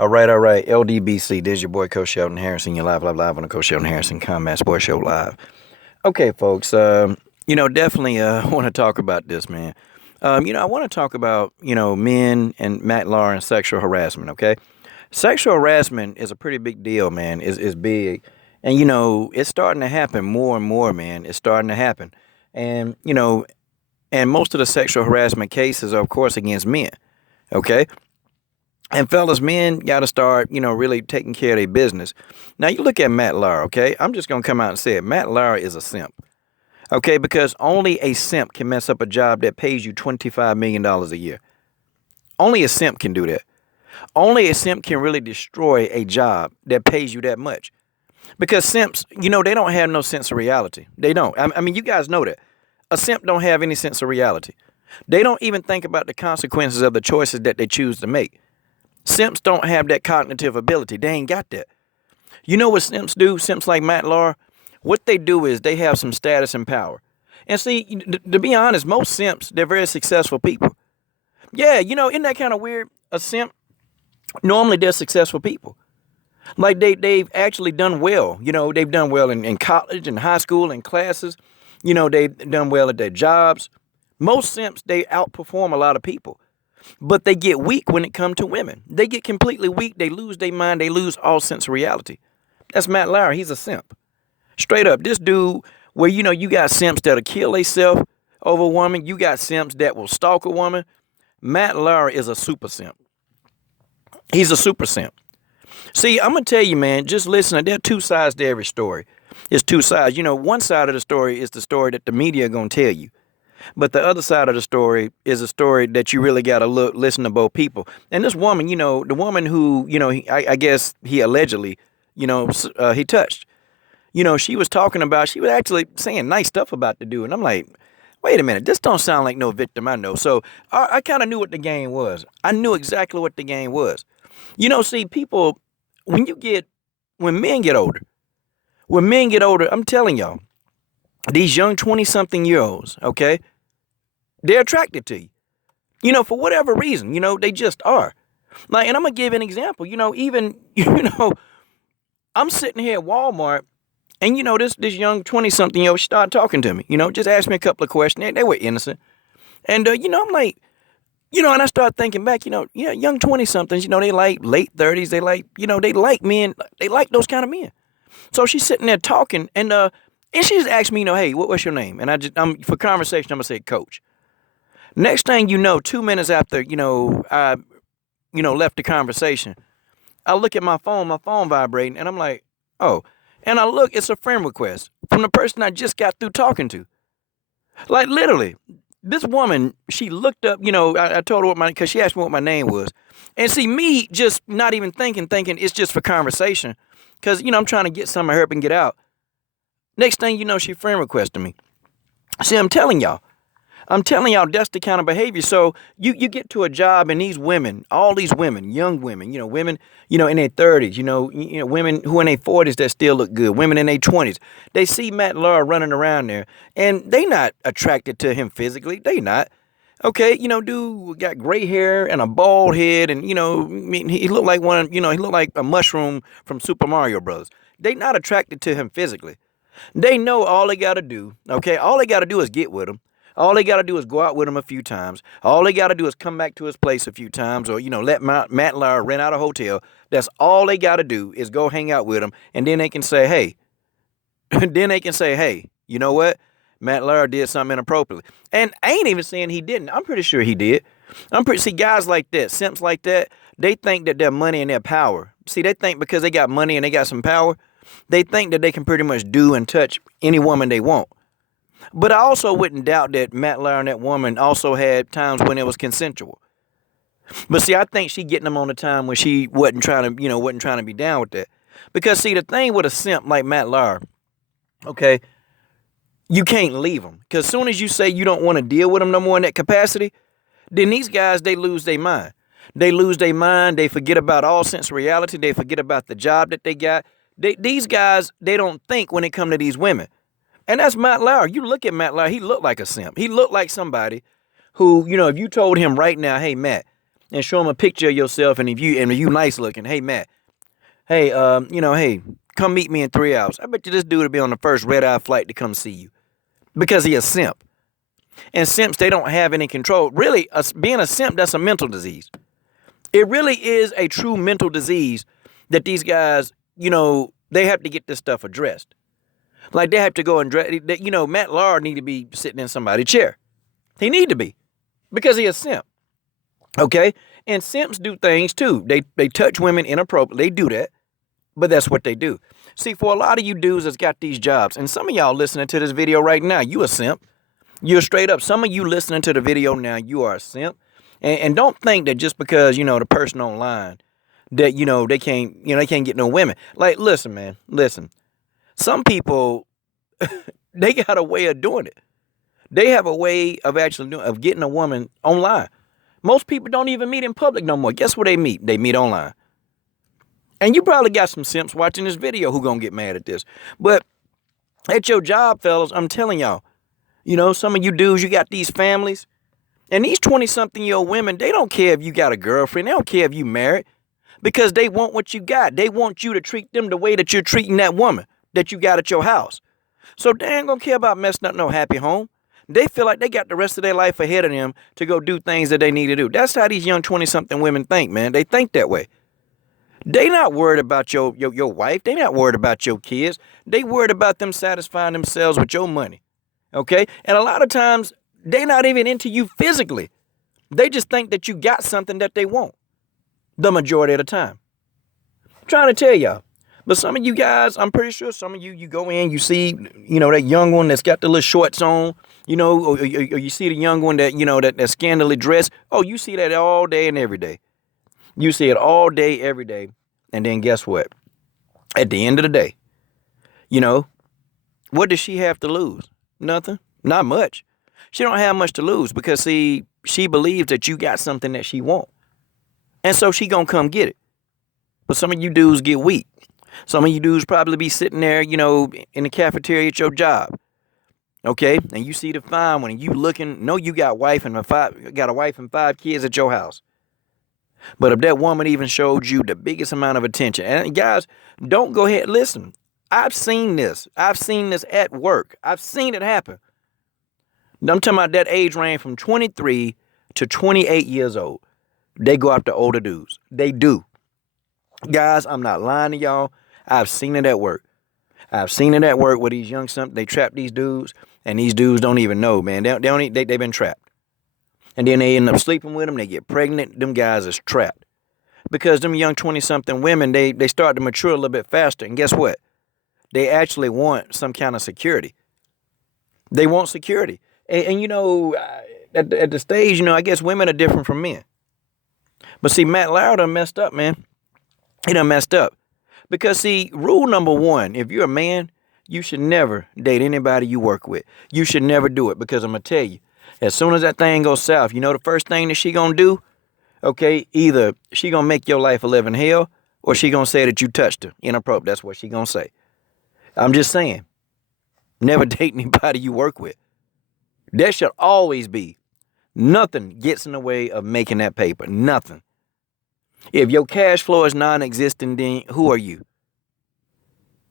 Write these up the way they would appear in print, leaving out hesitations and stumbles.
All right. LDBC. This is your boy, Coach Sheldon Harrison. You're live on the Coach Sheldon Harrison Combat Sports Show live. Okay, folks. Definitely want to talk about this, man. I want to talk about, men and Matt Lauer and sexual harassment, okay? Sexual harassment is a pretty big deal, man. Is big. And, it's starting to happen more and more, man. It's starting to happen. And, and most of the sexual harassment cases are, of course, against men, okay? And fellas, men got to start, really taking care of their business. Now, you look at Matt Lauer, okay? I'm just going to come out and say it. Matt Lauer is a simp, okay? Because only a simp can mess up a job that pays you $25 million a year. Only a simp can do that. Only a simp can really destroy a job that pays you that much. Because simps, they don't have no sense of reality. They don't. I mean, you guys know that. A simp don't have any sense of reality. They don't even think about the consequences of the choices that they choose to make. Simps don't have that cognitive ability. They ain't got that. You know what simps do? Simps like Matt Lauer, what they do is they have some status and power. And see, to be honest, most simps, they're very successful people. Yeah, isn't that kind of weird? A simp, normally they're successful people. Like they've actually done well. They've done well in college and high school and classes. They've done well at their jobs. Most simps, they outperform a lot of people. But they get weak when it comes to women. They get completely weak. They lose their mind. They lose all sense of reality. That's Matt Lauer. He's a simp. Straight up. This dude, where, you got simps that'll kill themselves over a woman. You got simps that will stalk a woman. Matt Lauer is a super simp. He's a super simp. See, I'm going to tell you, man, just listen. There are two sides to every story. It's two sides. One side of the story is the story that the media are going to tell you. But the other side of the story is a story that you really got to listen to both people. And this woman, the woman who, I guess he allegedly, he touched, she was talking about, she was actually saying nice stuff about the dude. And I'm like, wait a minute, this don't sound like no victim I know. So I kind of knew what the game was. I knew exactly what the game was. See, people, when men get older, I'm telling y'all, these young 20-something-year-olds, okay, they're attracted to you. For whatever reason, they just are. Like, and I'm going to give an example. Even, I'm sitting here at Walmart, and, this young 20-something-year-old, she started talking to me, just asked me a couple of questions. They were innocent. And, I'm like, and I started thinking back, young 20-somethings, they like late 30s. They like, they like men. They like those kind of men. So she's sitting there talking, and she just asked me, hey, what's your name? And for conversation, I'm going to say Coach. Next thing you know, 2 minutes after, I, left the conversation, I look at my phone vibrating, and I'm like, oh. And I look, it's a friend request from the person I just got through talking to. Like, literally, this woman, she looked up, I told her because she asked me what my name was. And see, me just not even thinking it's just for conversation. Because, I'm trying to get some of her up and get out. Next thing you know, she friend requested me. See, I'm telling y'all, that's the kind of behavior. So you get to a job, and these women, all these women, young women, women, in their 30s, women who in their 40s that still look good, women in their 20s, they see Matt Lauer running around there, and they not attracted to him physically. They not. Okay, dude got gray hair and a bald head, and, he looked like he looked like a mushroom from Super Mario Bros. They not attracted to him physically. They know all they got to do, okay? All they got to do is get with him. All they got to do is go out with him a few times. All they got to do is come back to his place a few times, or, let Matt Lauer rent out a hotel. That's all they got to do is go hang out with him, and then they can say, hey, you know what? Matt Lauer did something inappropriately. And I ain't even saying he didn't. I'm pretty sure he did. See, guys like that, simps like that, they think that their money and their power. See, they think because they got money and they got some power, they think that they can pretty much do and touch any woman they want. But I also wouldn't doubt that Matt Lauer and that woman also had times when it was consensual. But see, I think she getting them on the time when she wasn't trying to be down with that. Because see, the thing with a simp like Matt Lauer, okay, you can't leave him. Because as soon as you say you don't want to deal with him no more in that capacity, then these guys, they lose their mind. They lose their mind. They forget about all sense of reality. They forget about the job that they got. These guys, they don't think when it comes to these women. And that's Matt Lauer. You look at Matt Lauer, he looked like a simp. He looked like somebody who, if you told him right now, hey, Matt, and show him a picture of yourself, and if you nice looking, hey Matt, hey, hey, come meet me in 3 hours. I bet you this dude will be on the first red eye flight to come see you because he a simp. And simps, they don't have any control. Really, being a simp, that's a mental disease. It really is a true mental disease that these guys, they have to get this stuff addressed. Like they have to go and dress. Matt Lauer need to be sitting in somebody's chair. He need to be because he a simp. Okay, and simps do things too. They touch women inappropriately. They do that, but that's what they do. See, for a lot of you dudes that's got these jobs, and some of y'all listening to this video right now, you a simp. You're straight up. Some of you listening to the video now, you are a simp. And don't think that just because, the person online that, they can't get no women. Like, listen, man, listen. Some people, they got a way of doing it. They have a way of of getting a woman online. Most people don't even meet in public no more. Guess where they meet? They meet online. And you probably got some simps watching this video who gonna get mad at this. But at your job, fellas, I'm telling y'all, some of you dudes, you got these families. And these 20-something-year-old women, they don't care if you got a girlfriend. They don't care if you married because they want what you got. They want you to treat them the way that you're treating that woman that you got at your house. So they ain't gonna care about messing up no happy home. They feel like they got the rest of their life ahead of them to go do things that they need to do. That's how these young 20-something women think, man. They think that way. They not worried about your wife. They not worried about your kids. They worried about them satisfying themselves with your money. Okay? And a lot of times, they not even into you physically. They just think that you got something that they want. The majority of the time. I'm trying to tell y'all. But some of you guys, I'm pretty sure some of you go in, you see, that young one that's got the little shorts on, or you see the young one that, that's scantily dressed. Oh, you see that all day and every day. You see it all day, every day. And then guess what? At the end of the day, what does she have to lose? Nothing. Not much. She don't have much to lose because, see, she believes that you got something that she want. And so she gonna come get it. But some of you dudes get weak. Some of you dudes probably be sitting there, in the cafeteria at your job. Okay? And you see the fine one and you looking, you got a wife and 5 kids at your house. But if that woman even showed you the biggest amount of attention, and guys, don't go ahead, listen. I've seen this. I've seen this at work. I've seen it happen. I'm talking about that age range from 23 to 28 years old. They go after older dudes. They do. Guys, I'm not lying to y'all. I've seen it at work. I've seen it at work where these young something, they trap these dudes, and these dudes don't even know, man. They've been trapped. And then they end up sleeping with them. They get pregnant. Them guys is trapped. Because them young 20-something women, they start to mature a little bit faster. And guess what? They actually want some kind of security. They want security. And at the stage, I guess women are different from men. But see, Matt Lauer done messed up, man. He done messed up. Because see, rule number 1, if you're a man, you should never date anybody you work with. You should never do it because I'm going to tell you, as soon as that thing goes south, the first thing that she going to do, okay, either she going to make your life a living hell or she going to say that you touched her. Inappropriate. That's what she going to say. I'm just saying, never date anybody you work with. There should always be. Nothing gets in the way of making that paper. Nothing. If your cash flow is non-existent, then who are you?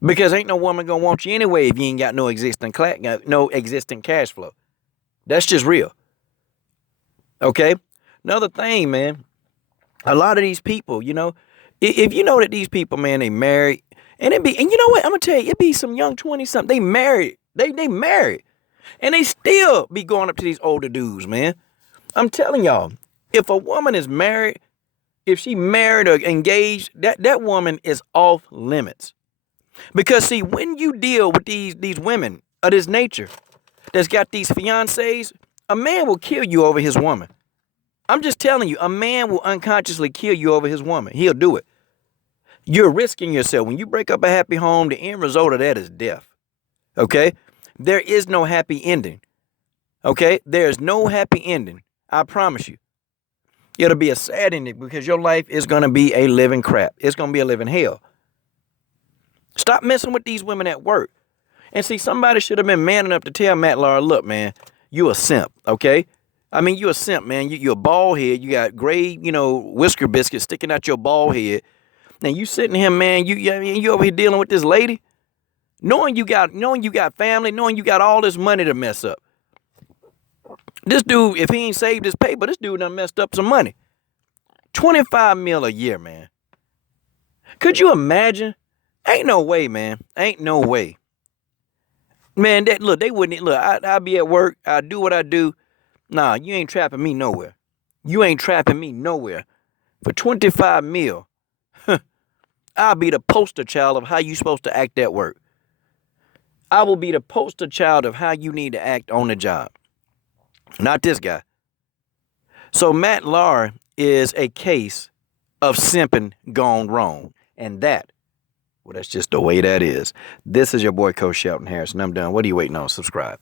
Because ain't no woman gonna want you anyway if you ain't got no existing cash flow. That's just real. Okay? Another thing, man. A lot of these people, if you know that these people, man, they married, and you know what? I'm gonna tell you, it be some young 20-something. They married. They married. And they still be going up to these older dudes, man. I'm telling y'all, if a woman is married, if she married or engaged, that woman is off limits. Because see, when you deal with these women of this nature that's got these fiancés, a man will kill you over his woman. I'm just telling you, a man will unconsciously kill you over his woman. He'll do it. You're risking yourself. When you break up a happy home, the end result of that is death. Okay? There is no happy ending. Okay? There's no happy ending. I promise you. It'll be a sad ending because your life is going to be a living crap. It's going to be a living hell. Stop messing with these women at work. And see, somebody should have been man enough to tell Matt Lauer, look, man, you a simp, okay? I mean, you a simp, man. You a bald head. You got gray, whisker biscuits sticking out your bald head. And you sitting here, man. You over here dealing with this lady, knowing you got family, knowing you got all this money to mess up. This dude, if he ain't saved his paper, this dude done messed up some money. 25 mil a year, man. Could you imagine? Ain't no way, man. Ain't no way. Man, they wouldn't look. I be at work. I do what I do. Nah, you ain't trapping me nowhere. You ain't trapping me nowhere. For 25 mil, I'll be the poster child of how you supposed to act at work. I will be the poster child of how you need to act on the job. Not this guy. So Matt Lauer is a case of simping gone wrong. And well, that's just the way that is. This is your boy, Coach Shelton Harrison. I'm done. What are you waiting on? Subscribe.